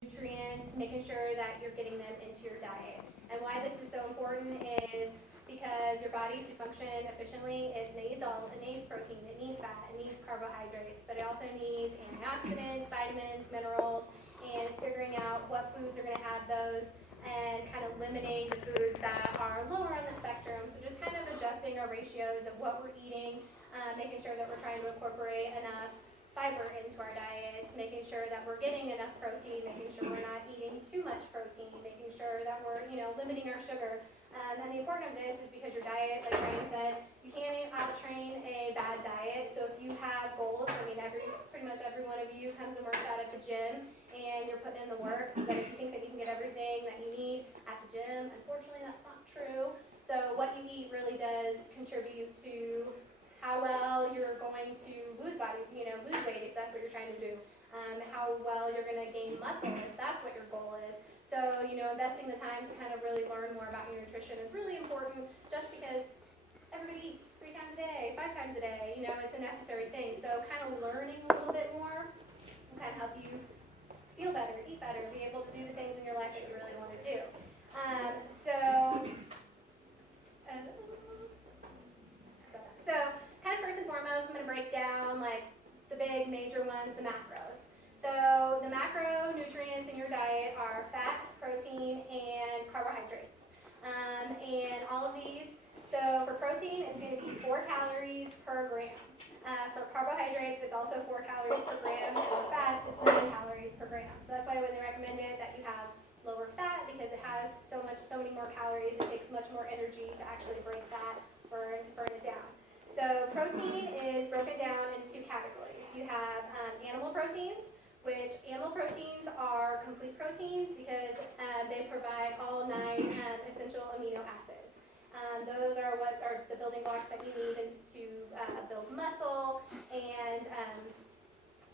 nutrients, making sure that you're getting them into your diet. And why this is so important is because your body to function efficiently, it needs protein, it needs fat, it needs carbohydrates, but it also needs antioxidants, vitamins, minerals, and it's figuring out what foods are going to have those and kind of limiting the foods that are lower on the spectrum. So just kind of adjusting our ratios of what we're eating, making sure that we're trying to incorporate enough fiber into our diets, making sure that we're getting enough protein, making sure we're not eating too much protein, making sure that we're, limiting our sugar. And the importance of this is because your diet, like Ryan said, you can't out-train a bad diet. So if you have goals, pretty much every one of you comes and works out at the gym, and you're putting in the work, but if you think that you can get everything that you need at the gym, unfortunately that's not true. So what you eat really does contribute to how well you're going to lose weight if that's what you're trying to do. How well you're going to gain muscle if that's what your goal is. So, investing the time to kind of really learn more about your nutrition is really important just because everybody eats 3 times a day, 5 times a day. It's a necessary thing. So kind of learning a little bit more will kind of help you feel better, eat better, be able to do the things in your life that you really want to do. So kind of first and foremost, I'm going to break down like the big major ones, the macros. So the macronutrients in your diet are fat, protein, and carbohydrates. And all of these, so for protein, it's going to be 4 calories per gram. For carbohydrates, it's also 4 calories per gram, and for fats, it's 9 calories per gram. So that's why when they recommended that you have lower fat, because it has so many more calories, it takes much more energy to actually break that, burn it down. So protein is broken down into 2 categories. You have animal proteins, which animal proteins are complete proteins because they provide all 9 essential amino acids. Those are what are the building blocks that you need to build muscle and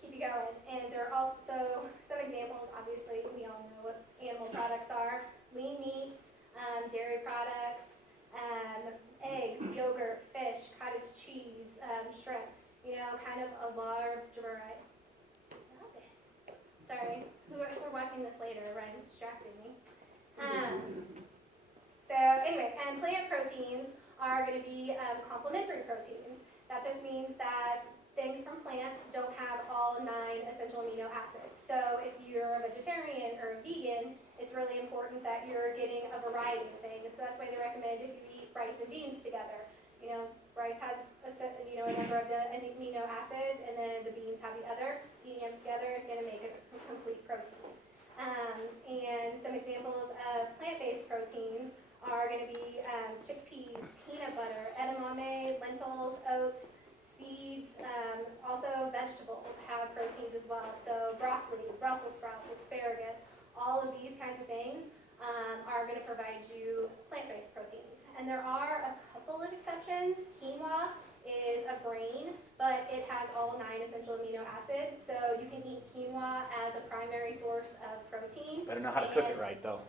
keep you going. And there are also some examples. Obviously, we all know what animal products are: lean meats, dairy products, eggs, yogurt, fish, cottage cheese, shrimp. Kind of a large variety. Sorry, we're watching this later. Ryan's distracting me. So anyway, plant proteins are going to be complementary proteins. That just means that things from plants don't have all 9 essential amino acids. So if you're a vegetarian or a vegan, it's really important that you're getting a variety of things. So that's why they recommend if you eat rice and beans together. Rice has a number of the amino acids, and then the beans have the other. Eating them together is going to make a complete protein. And some examples of plant-based proteins are going to be chickpeas, peanut butter, edamame, lentils, oats, seeds. Also vegetables have proteins as well. So broccoli, Brussels sprouts, asparagus, all of these kinds of things are going to provide you plant-based proteins. And there are a couple of exceptions. Quinoa is a grain, but it has all 9 essential amino acids. So you can eat quinoa as a primary source of protein. Better know how to cook it right, though.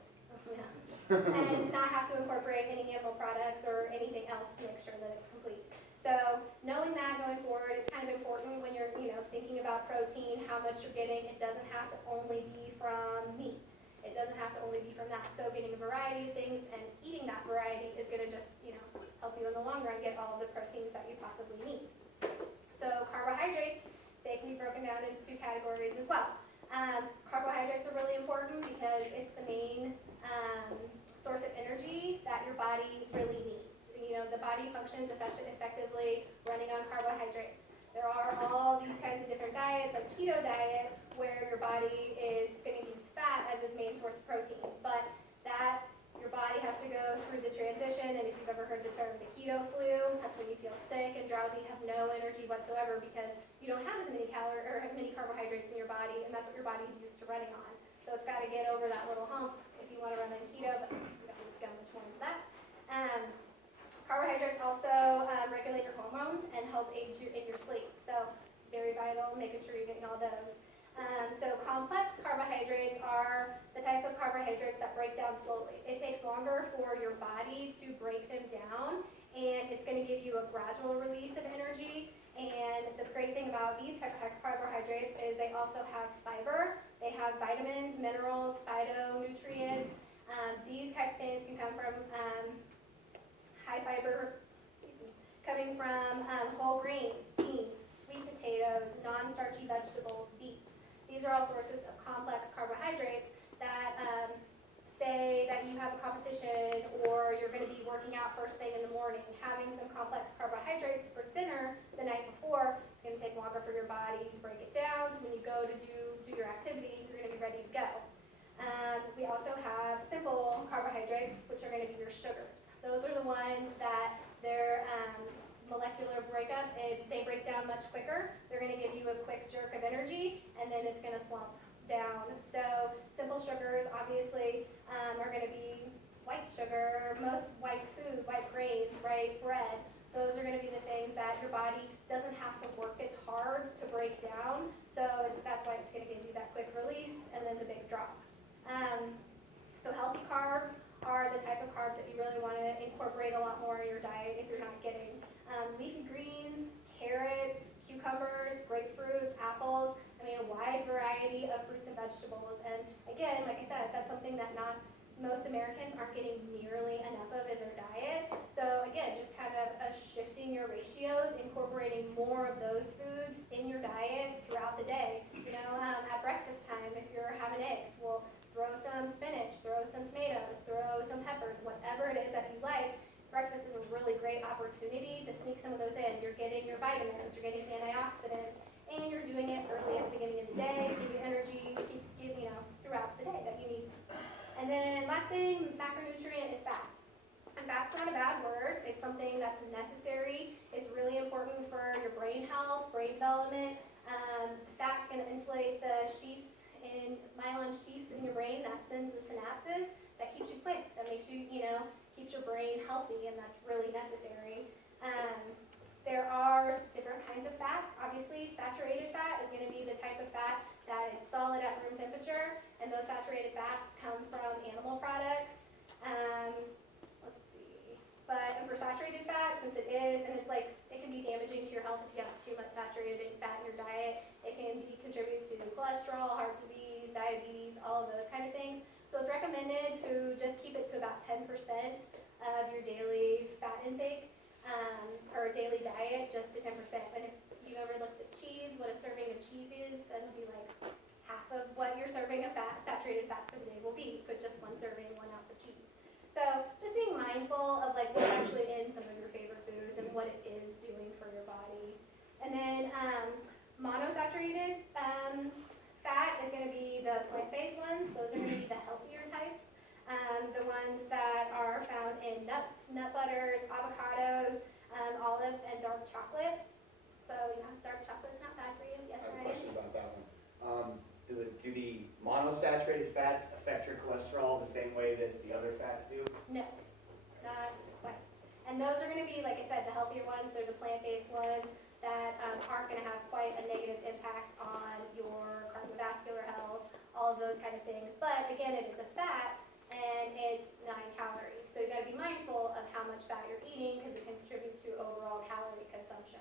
Yeah. And not have to incorporate any animal products or anything else to make sure that it's complete. So knowing that going forward, it's kind of important when you're thinking about protein, how much you're getting. It doesn't have to only be from meat. It doesn't have to only be from that. So getting a variety of things and eating that variety is going to just help you in the long run get all of the proteins that you possibly need. So carbohydrates, they can be broken down into 2 categories as well. Carbohydrates are really important because it's the main source of energy that your body really needs. The body functions effectively running on carbohydrates. There are all these kinds of different diets, like keto diet, where your body is going to use fat as its main source of protein. But that your body has to go through the transition, and if you've ever heard the term the keto flu, that's when you feel sick and drowsy, have no energy whatsoever because you don't have as many many carbohydrates in your body, and that's what your body's used to running on. So it's got to get over that little hump if you want to run on keto, but we don't need to go much more into that. Carbohydrates also regulate your hormones and help aid you in your sleep. So very vital, making sure you're getting all those. So complex carbohydrates are the type of carbohydrates that break down slowly. It takes longer for your body to break them down, and it's going to give you a gradual release of energy. And the great thing about these type of carbohydrates is they also have fiber, they have vitamins, minerals, phytonutrients. These type of things can come from high fiber, coming from whole grains, beans, sweet potatoes, non-starchy vegetables, beets. These are all sources of complex carbohydrates that say that you have a competition or you're going to be working out first thing in the morning. Having some complex carbohydrates for dinner the night before, it's going to take longer for your body to break it down. So when you go to do your activity, you're going to be ready to go. We also have simple carbohydrates, which are going to be your sugars. Those are the ones that their molecular breakup is they break down much quicker. They're going to give you a quick jerk of energy, and then it's going to slump down. So simple sugars obviously are going to be white sugar, most white food, white grains, white bread. Those are going to be the things that your body doesn't have to work as hard to break down. So that's why it's going to give you that quick release and then the big drop. So healthy carbs are the type of carbs that you really want to incorporate a lot more in your diet if you're not getting leafy greens, carrots, cucumbers, grapefruits, apples. I mean, a wide variety of fruits and vegetables. And again, like I said, that's something that not most Americans aren't getting nearly enough of in their diet. So again, just kind of shifting your ratios, incorporating more of those foods in your diet throughout the day. You know, at breakfast time, if you're having eggs, well, throw some spinach, throw some tomatoes, throw some peppers, whatever it is that you like. Breakfast is a really great opportunity to sneak some of those in. You're getting your vitamins, you're getting antioxidants, and you're doing it early at the beginning of the day, give you energy, you know, throughout the day that you need. And then last thing, macronutrient is fat. And fat's not a bad word. It's something that's necessary. It's really important for your brain health, brain development. Fat's going to insulate the sheaths in myelin sheaths in your brain that sends the synapses, that keeps you quick, that makes you, you know, keeps your brain healthy, and that's really necessary. There are different kinds of fats. Obviously, saturated fat is going to be the type of fat that is solid at room temperature, and those saturated fats come from animal products. Let's see. But for saturated fat, since it is, and it's like, it can be damaging to your health if you have too much saturated fat in your diet. It can contribute to cholesterol, heart disease, diabetes, all of those kind of things. So it's recommended to just keep it to about 10% of your daily fat intake, or daily diet, just to 10%. And if you ever looked at cheese, what a serving of cheese is, that'll be like half of what your serving of saturated fat for the day will be. Put just one serving, 1 ounce of cheese. So just being mindful of like what's actually in some of your favorite foods and what it is doing for your body. And then monosaturated fat is going to be the plant-based ones. Those are going to be the healthier types. The ones that are found in nuts, nut butters, avocados, olives, and dark chocolate. So, you know, dark chocolate's not bad for you. Yes, I have a Ryan? question about that one. Do the monosaturated fats affect your cholesterol the same way that the other fats do? No, not quite. And those are going to be, like I said, the healthier ones. They're the plant-based ones that aren't going to have quite a negative impact on your cardiovascular health, all of those kind of things. But again, it is a fat, and it's 9 calories. So you got to be mindful of how much fat you're eating because it can contribute to overall calorie consumption.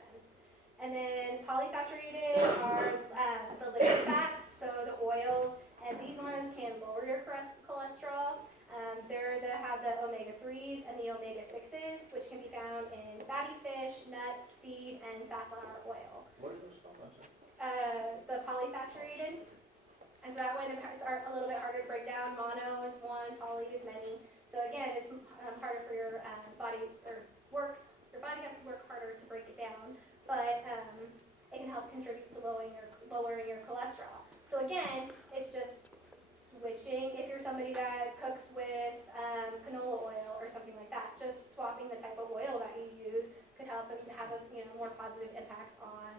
And then polysaturated are the liquid fats, so the oils, and these ones can lower your cholesterol. They have the omega-3s and the omega-6s, which can be found in fatty fish, nuts, seed, and safflower oil. What are those called? The polysaturated. And so that one is a little bit harder to break down. Mono is one, poly is many. So again, it's harder for your body, or your body has to work harder to break it down, but it can help contribute to lowering your cholesterol. So again, it's just switching. If you're somebody that cooks with canola oil or something like that, just swapping the type of oil that you use could help and have a more positive impact on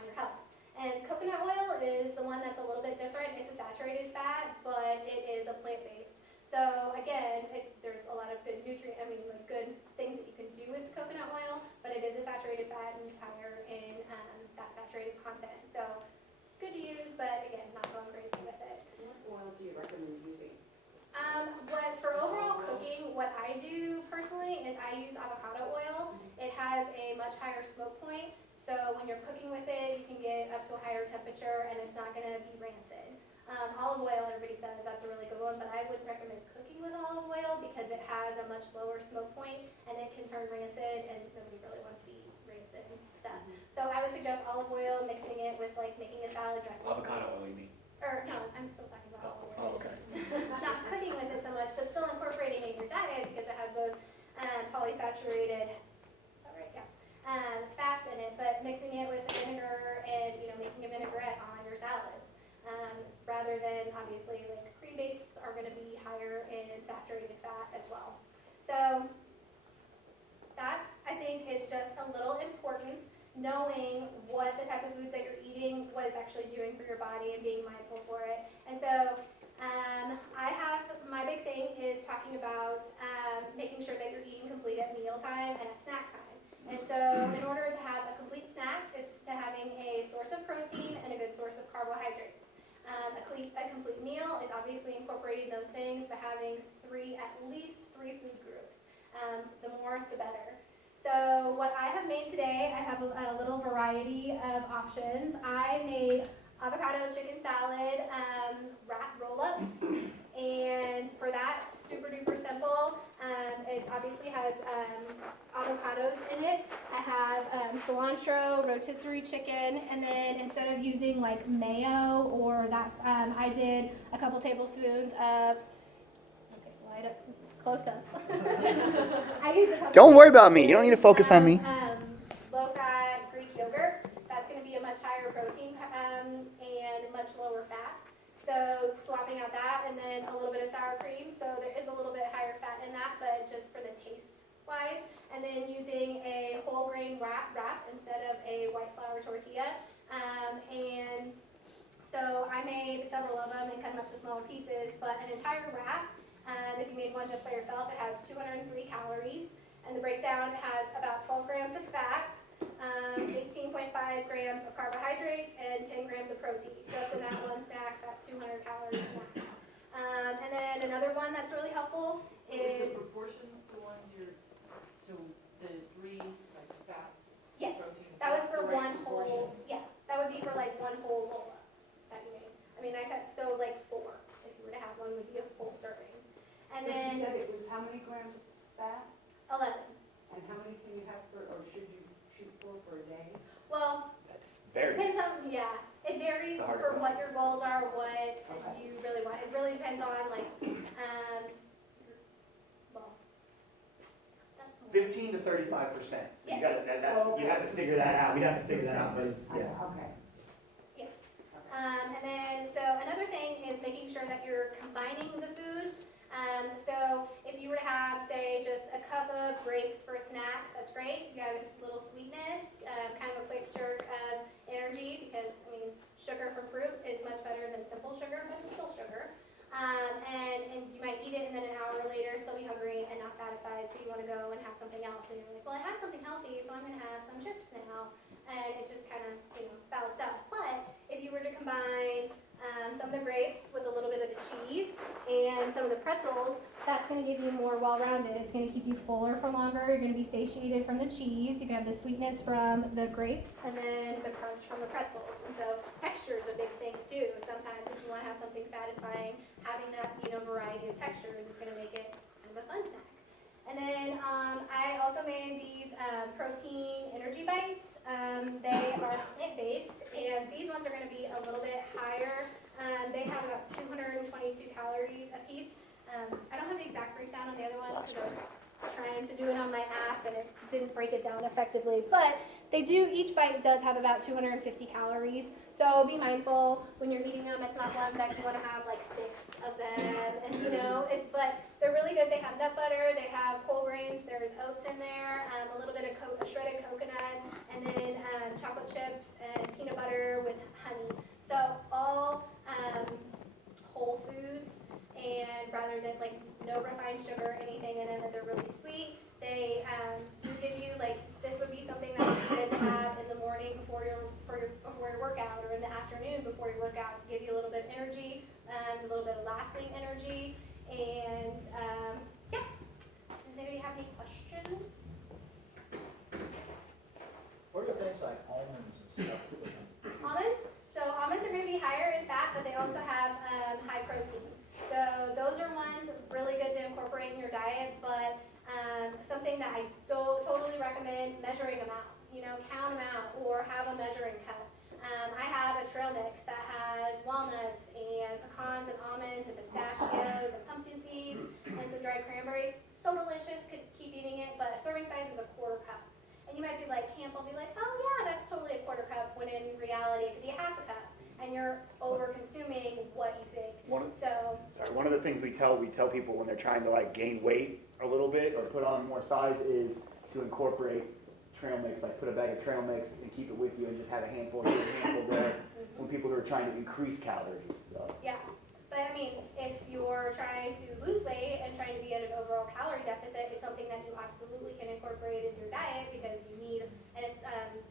your health. And coconut oil is the one that's a little bit different. It's a saturated fat, but it is a plant-based. So again, there's a lot of good good things that you can do with coconut oil, but it is a saturated fat and it's higher in that saturated content. So good to use, but again, not going crazy with it. What oil do you recommend using? For overall cooking, what I do personally is I use avocado oil. It has a much higher smoke point, So when you're cooking with it, you can get up to a higher temperature and it's not gonna be rancid. Olive oil, everybody says that's a really good one, but I wouldn't recommend cooking with olive oil because it has a much lower smoke point and it can turn rancid and nobody really wants to eat rancid stuff. So I would suggest olive oil, mixing it with like making a salad dressing. Avocado oil, you mean? Or no, I'm still talking about olive oil. Oh, okay. Not cooking with it so much, but still incorporating it in your diet because it has those polysaturated, is that right? Yeah. Fats in it, but mixing it with vinegar and, making a vinaigrette on your salads. Rather than, obviously, like cream-based are gonna be higher in saturated fat as well. So, that, I think, is just a little important, knowing what the type of foods that you're eating, what it's actually doing for your body and being mindful for it. And so, my big thing is talking about making sure that you're eating complete at mealtime and at snack time. And so in order to have a complete snack, it's to having a source of protein and a good source of carbohydrates. A complete meal is obviously incorporating those things, but having at least three food groups. The more, the better. So what I have made today, I have a little variety of options. I made avocado chicken salad wrap roll-ups, and for that, super duper simple. It obviously has avocados in it. I have cilantro, rotisserie chicken, and then instead of using like mayo or that, I did a couple tablespoons of, close-ups. I used a couple Don't worry about me. You don't need to focus on me. Low-fat Greek yogurt. That's going to be a much higher protein and much lower fat. So swapping out that and then a little bit of sour cream. So there is a little bit higher fat in that, but just for the taste-wise. And then using a whole grain wrap instead of a white flour tortilla. And so I made several of them and cut them up to smaller pieces. But an entire wrap, if you made one just by yourself, it has 203 calories. And the breakdown has about 12 grams of fat, 18.5 grams of carbohydrates, and 10 grams of protein, just in that one snack, that 200 calorie snack. And then another one that's really helpful Is is, the proportions the ones so the three, like fats, yes, proteins? that was that's for the right one proportion? whole, yeah, that would be for like one whole roll-up that you made. I mean, I cut, so like 4, if you were to have one, would be a full serving. And But you then said it was how many grams of fat? 11. And how many can you have or should you shoot for a day? Well, That's depends on, yeah, it varies It's a hard for one. what your goals are, what Okay. you really want. It really depends on like, well, that's a lot. 15 to 35%. So Yes. you got you have to figure that out. We'd have to figure that out, but it's, yeah. Okay. Yes. And then, so another thing is making sure that you're combining the foods. So if you were to have, say, just a cup of grapes for a snack, that's great. You got a little sweetness, kind of a quick jerk of energy because, I mean, sugar from fruit is much better than simple sugar, but it's still sugar. And you might eat it and then an hour later still be hungry and not satisfied, so you want to go and have something else. And you're like, well, I had something healthy, so I'm going to have some chips now. And it just kind of, balanced out. But if you were to combine some of the grapes with a little bit of the cheese and some of the pretzels, that's going to give you more well-rounded. It's going to keep you fuller for longer. You're going to be satiated from the cheese. You can have the sweetness from the grapes and then the crunch from the pretzels. And so texture is a big thing too. Sometimes if you want to have something satisfying, having that variety of textures is going to make it kind of a fun snack. And then I also made these protein energy bites. They are plant-based, and these ones are going to be a little bit higher. They have about 222 calories a piece. I don't have the exact breakdown on the other ones because I was trying to do it on my app and it didn't break it down effectively. But each bite does have about 250 calories. So be mindful when you're eating them. It's not one that you want to have like 6 of them. And but they're really good. They have nut butter, they have whole grains, there's oats in there, a little bit of shredded coconut, and then chocolate chips and peanut butter with honey. So all whole foods, and rather than like no refined sugar or anything in them, and they're really sweet. They do give you this would be something that would be good to have in the morning before your workout, or in the afternoon before your workout, to give you a little bit of energy, a little bit of lasting energy, and yeah. Does anybody have any questions? What are things like diet, but something that I totally recommend, measuring them out. Count them out or have a measuring cup. I have a trail mix that has walnuts and pecans and almonds and pistachios and pumpkin seeds and some dried cranberries. So delicious, could keep eating it, but a serving size is a quarter cup. And you might be like, Camp will be like, oh yeah, that's totally a quarter cup, when in reality it could be a half a cup. And you're over consuming what you think. One So, of the things we tell people when they're trying to like gain weight a little bit or put on more size is to incorporate trail mix, like put a bag of trail mix and keep it with you and just have a handful here, a handful there, when people who are trying to increase calories, so. yeah. But I mean, if you're trying to lose weight and trying to be at an overall calorie deficit, it's something that you absolutely can incorporate into your diet because you need, and it's,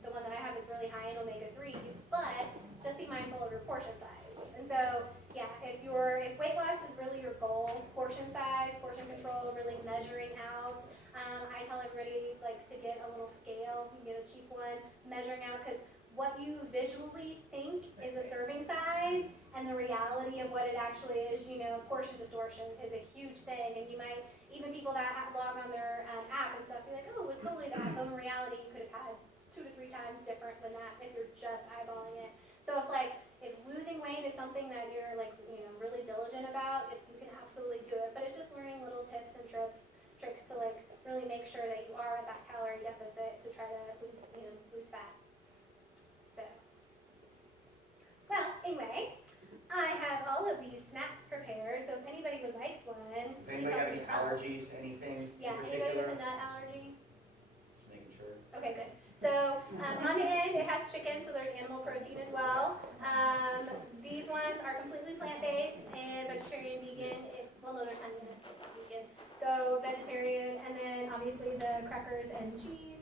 the one that I have is really high in omega-3s, but just be mindful of your portion size. And so, yeah, if weight loss is really your goal, portion size, portion control, really measuring out, I tell everybody like to get a little scale, you can get a cheap one, measuring out, because what you visually think is a serving size and the reality of what it actually is, portion distortion is a huge thing. And you might, even people that log on their app and stuff, be like, oh, it was totally that. But in reality, you could have had 2 to 3 times different than that if you're just eyeballing it. So if losing weight is something that you're really diligent about, you can absolutely do it. But it's just learning little tips and tricks to really make sure that you are at that calorie deficit to try to lose fat. So, well, anyway, I have all of these snacks prepared, so if anybody would like one, Does please anybody help have any yourself. allergies to anything in Yeah, anybody particular? with a nut allergy? Just making sure. Okay, good. So on the end, it has chicken, so there's animal protein as well. These ones are completely plant-based and vegetarian, vegan. No, there's honey in it, so it's not vegan. So vegetarian, and then obviously the crackers and cheese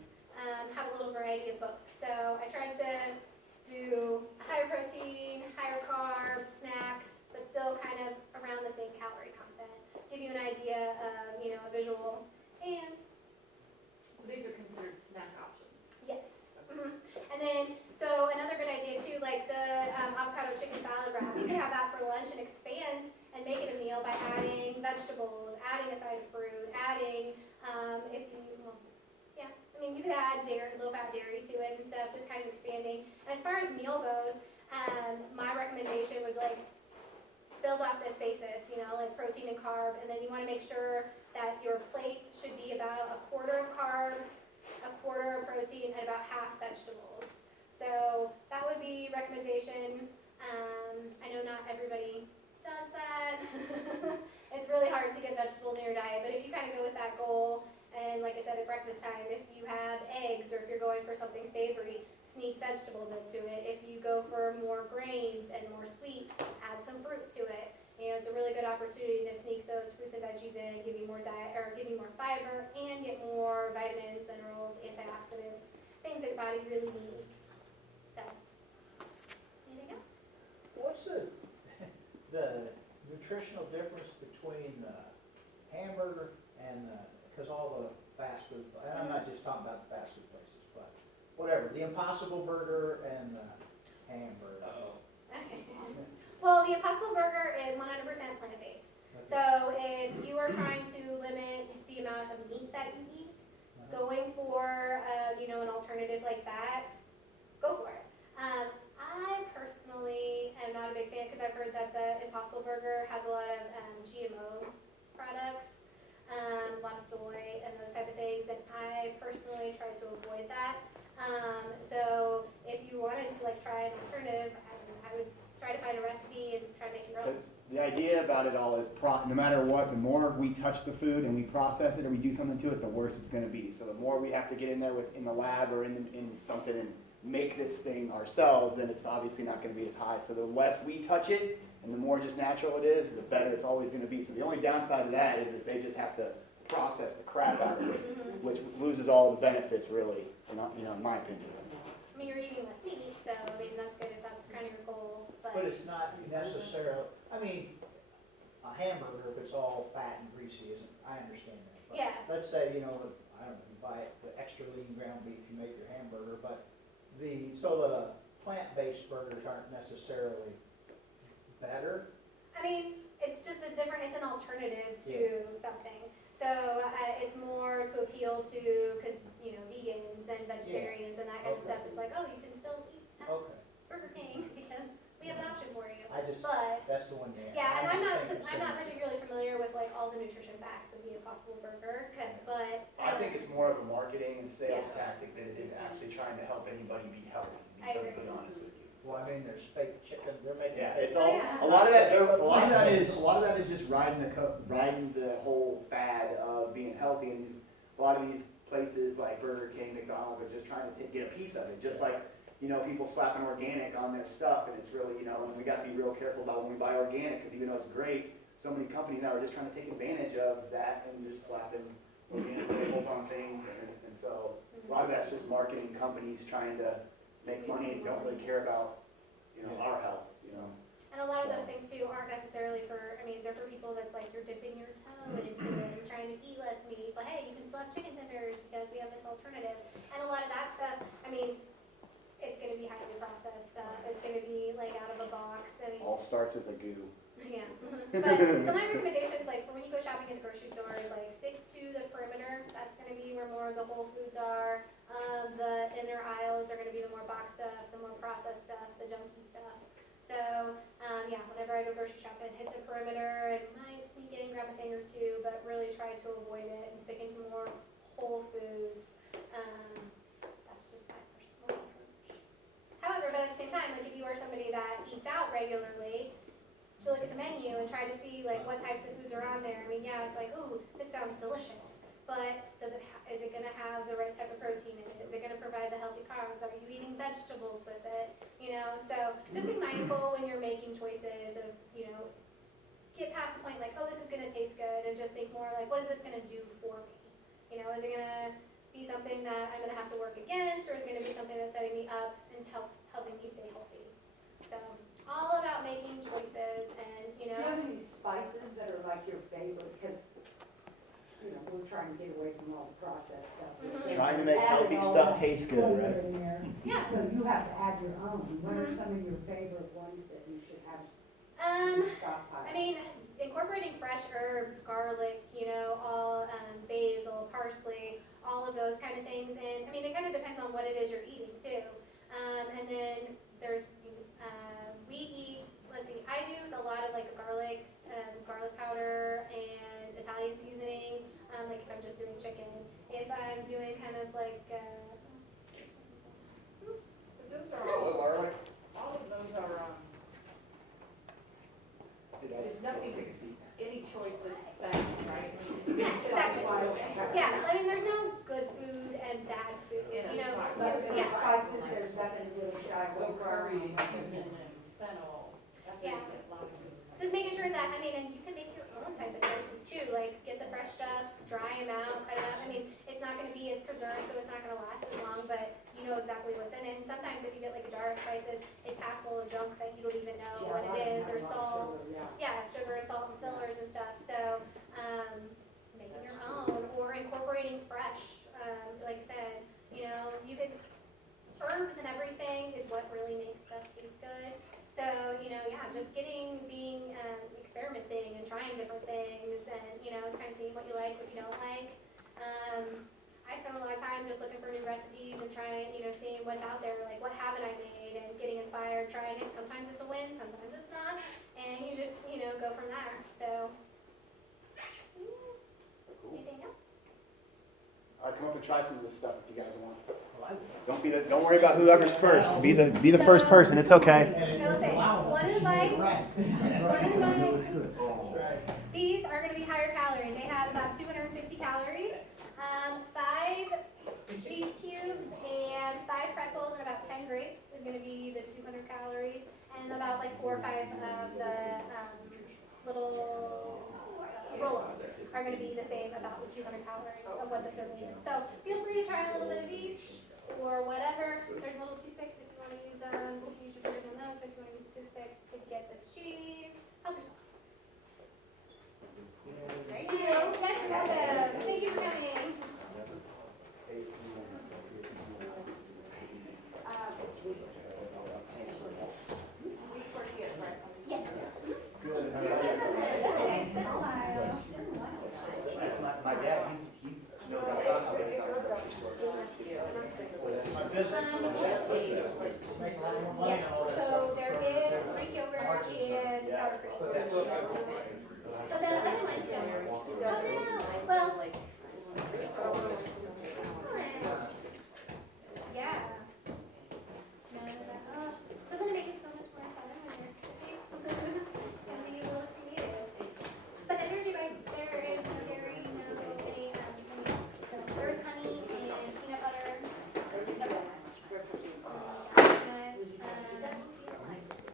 have a little variety of both. So I tried to do higher protein, higher carbs, snacks, but still kind of around the same calorie content. Give you an idea of, a visual. And So these are considered snack options. yes. And then, so another good idea too, like the avocado chicken salad wrap, you can have that for lunch and expand and make it a meal by adding vegetables, adding a side of fruit, adding, you could add dairy, low-fat dairy to it and stuff, just kind of expanding. And as far as meal goes, my recommendation would build off this basis, protein and carb, and then you want to make sure that your plate should be about a quarter of carbs, a quarter of protein, and about half vegetables. So that would be recommendation. I know not everybody does that. It's really hard to get vegetables in your diet, but if you kind of go with that goal, and like I said, at breakfast time, if you have eggs or if you're going for something savory, sneak vegetables into it. If you go for more grains and more sweet, add some fruit to it. It's a really good opportunity to sneak those fruits and veggies in, give you more fiber, and get more vitamins, minerals, antioxidants, things that your body really needs. So, anything else? What's the nutritional difference between the hamburger and because all the fast food, and I'm not just talking about the fast food places, but whatever, the Impossible Burger and the hamburger. Okay. Well, the Impossible Burger is 100% plant-based. So if you are trying to limit the amount of meat that you eat, going for an alternative like that, go for it. I personally am not a big fan because I've heard that the Impossible Burger has a lot of GMO products, a lot of soy and those type of things, and I personally try to avoid that. So if you wanted to try an alternative, I would try to find a recipe and try to make your own. The idea about it all is no matter what, the more we touch the food and we process it or we do something to it, the worse it's going to be. So the more we have to get in there in the lab or in something and make this thing ourselves, then it's obviously not going to be as high. So the less we touch it and the more just natural it is, the better it's always going to be. So the only downside of that is that they just have to process the crap out of it, which loses all the benefits really, in my opinion. I mean, you're eating less meat, so I mean that's good if that's kind of your goal. But it's not necessarily, a hamburger, if it's all fat and greasy, I understand that. But Yeah. let's say, I don't know, you buy the extra lean ground beef, you make your hamburger, but the plant-based burgers aren't necessarily better. I mean, it's just it's an alternative alternative to something. So it's more to appeal to, because, you know, vegans and vegetarians and that kind of Okay. stuff. It's like, oh, you can still eat at Okay, Burger King because we have an option for you. I just, But, that's the one thing. yeah, and I'm not thinking particularly familiar with like all the nutrition facts of the Impossible Burger, but. I think it's more of a marketing and sales Yeah. tactic than it is actually trying to help anybody be healthy, to be I perfectly agree. honest with you. Well, I mean, there's fake chicken, they're making. Yeah, fake it's Oh, all, yeah. a lot of that is just riding the whole fad of being healthy, and a lot of these places like Burger King, McDonald's are just trying to get a piece of it, just like, you know, people slapping organic on their stuff, and it's really, you know, and we gotta be real careful about when we buy organic, because even though it's great, so many companies now are just trying to take advantage of that and just slapping organic labels on things, and so, a lot of that's just marketing companies trying to make money and don't really care about, you know, our health, you know. And a lot of those things too aren't necessarily for, I mean, they're for people that's like, you're dipping your toe into it, you're trying to eat less meat, but hey, you can still have chicken tenders because we have this alternative. And a lot of that stuff, I mean, it's gonna be highly processed stuff, it's gonna be like out of a box and, All starts as a goo. yeah. But so my recommendations, like for when you go shopping at the grocery store, is like stick to the perimeter, that's gonna be where more of the whole foods are. The inner aisles are gonna be the more boxed stuff, the more processed stuff, the junky stuff. So, yeah, whenever I go grocery shopping, hit the perimeter and might sneak in and grab a thing or two, but really try to avoid it and stick into more whole foods. That's just my personal approach. However, but at the same time, like if you are somebody that eats out regularly, to look at the menu and try to see like what types of foods are on there. I mean, yeah, it's like, ooh, this sounds delicious, but is it gonna have the right type of protein in it? Is it gonna provide the healthy carbs? Are you eating vegetables with it? You know, so just be mindful when you're making choices of, you know, get past the point like, oh, this is gonna taste good, and just think more like, what is this gonna do for me? You know, is it gonna be something that I'm gonna have to work against, or is it gonna be something that's setting me up and helping me stay healthy? So, all about making choices and, you Do know. you have any spices that are like your favorite? Because, you know, we're trying to get away from all the processed stuff. Mhm. Trying to make healthy Adding all stuff that taste good, flavor right? in there. Yeah. So you have to add your own. What are Mhm. some of your favorite ones that you should have Um, stockpiled? I mean, incorporating fresh herbs, garlic, you know, all basil, parsley, all of those kind of things. And I mean, it kind of depends on what it is you're eating too. And then there's, we eat, let's see, I use a lot of like garlic powder and Italian seasoning, like if I'm just doing chicken. If I'm doing kind of like, Those are all of those are, there's nothing, any choice that's bad, right? Yeah, exactly. Spice-wise, Yeah, I mean, there's no good food and bad food, Yeah, you know. spice. But for the Yeah. spices, there's nothing really shy away Well, curry from. and cumin and fennel, that's what you Yeah. get a lot of these. Just making sure that, I mean, and you can make your own type of spices too, like get the fresh stuff, dry them out, cut it out. I mean, it's not gonna be as preserved, so it's not gonna last as long, but you know exactly what's in it. And sometimes if you get like a jar of spices, it's half full of junk that you don't even know what it is, or salt. Yeah, sugar and salt and fillers and stuff, so, making your own, or incorporating fresh, like I said, you know, you could, herbs and everything is what really makes stuff taste good. So, you know, yeah, just experimenting and trying different things and, you know, kind of seeing what you like, what you don't like. I spend a lot of time just looking for new recipes and trying, you know, seeing what's out there, like what haven't I made and getting inspired, trying it. Sometimes it's a win, sometimes it's not, and you just, you know, go from there, so. Anything else? I'll come up and try some of this stuff if you guys want. Well, Don't worry about whoever's first. Be the first person. It's okay. I will say, one of the bites, these are gonna be higher calorie. They have about 250 calories. 5 cheese cubes and 5 pretzels and about 10 grapes is gonna be the 200 calories. And about like 4 or 5 of the little roll-ups are gonna be the same, about 200 calories of what the serving is. So feel free to try a little bit of each or whatever. There's little toothpicks if you wanna use them. You can use your fingers on those, but if you wanna use toothpicks to get the cheese. Help yourself. Thank you. Yes, you're welcome. Thank you for coming. Week 48, right? Yes. Good. It's been a while. business. Make a lot more money Yes, on all that so stuff. there is Greek yogurt and sour cream. But that's okay.